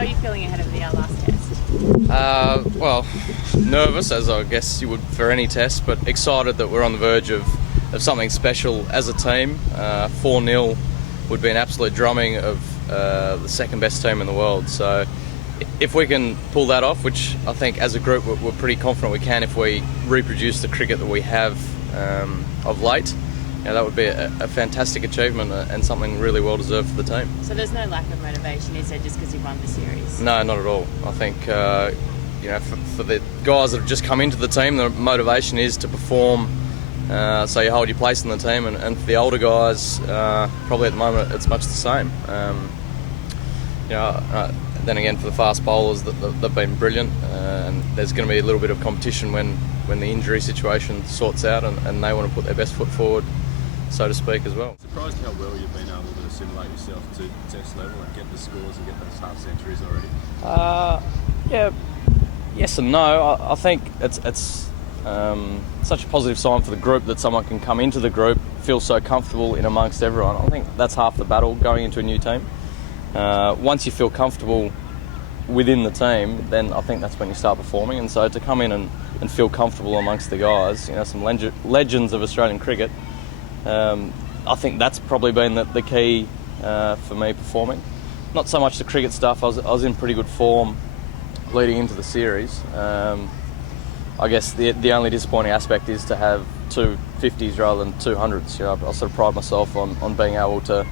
How are you feeling ahead of the last test? Well, nervous, as I guess you would for any test, but excited that we're on the verge of something special as a team. 4-0 would be an absolute drumming of the second best team in the world. So if we can pull that off, which I think as a group we're pretty confident we can if we reproduce the cricket that we have of late, that would be a fantastic achievement and something really well deserved for the team. So there's no lack of motivation, is there, just because you've won the series? No, not at all. I think for the guys that have just come into the team, the motivation is to perform, so you hold your place in the team, and for the older guys, probably at the moment it's much the same. Then again, for the fast bowlers, they've been brilliant, and there's going to be a little bit of competition when the injury situation sorts out, and they want to put their best foot forward, so to speak, as well. Surprised how well you've been able to assimilate yourself to test level and get the scores and get those half centuries already. Yes and no. I think it's such a positive sign for the group that someone can come into the group, feel so comfortable in amongst everyone. I think that's half the battle going into a new team. Once you feel comfortable within the team, then I think that's when you start performing. And so to come in and feel comfortable amongst the guys, some legends of Australian cricket, I think that's probably been the key for me performing. Not so much the cricket stuff. I was in pretty good form leading into the series. I guess the only disappointing aspect is to have 2 50s rather than 200s. I sort of pride myself on being able to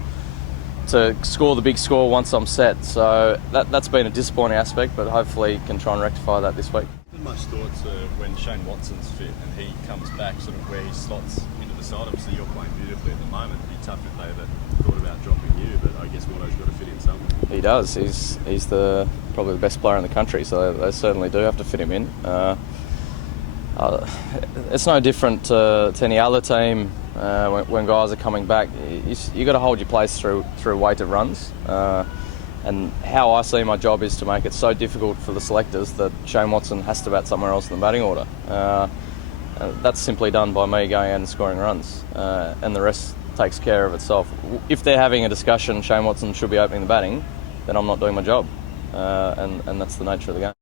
score the big score once I'm set. So that's been a disappointing aspect, but hopefully can try and rectify that this week. Much thoughts when Shane Watson's fit and he comes back, sort of where he slots into the side. Obviously you're playing beautifully at the moment. It'd be tough if they ever thought about dropping you, but I guess Watto's got to fit in somewhere. He does. He's probably the best player in the country, so they certainly do have to fit him in. It's no different to any other team when guys are coming back. You got to hold your place through weighted runs. And how I see my job is to make it so difficult for the selectors that Shane Watson has to bat somewhere else in the batting order. That's simply done by me going out and scoring runs, and the rest takes care of itself. If they're having a discussion, Shane Watson should be opening the batting, then I'm not doing my job, and that's the nature of the game.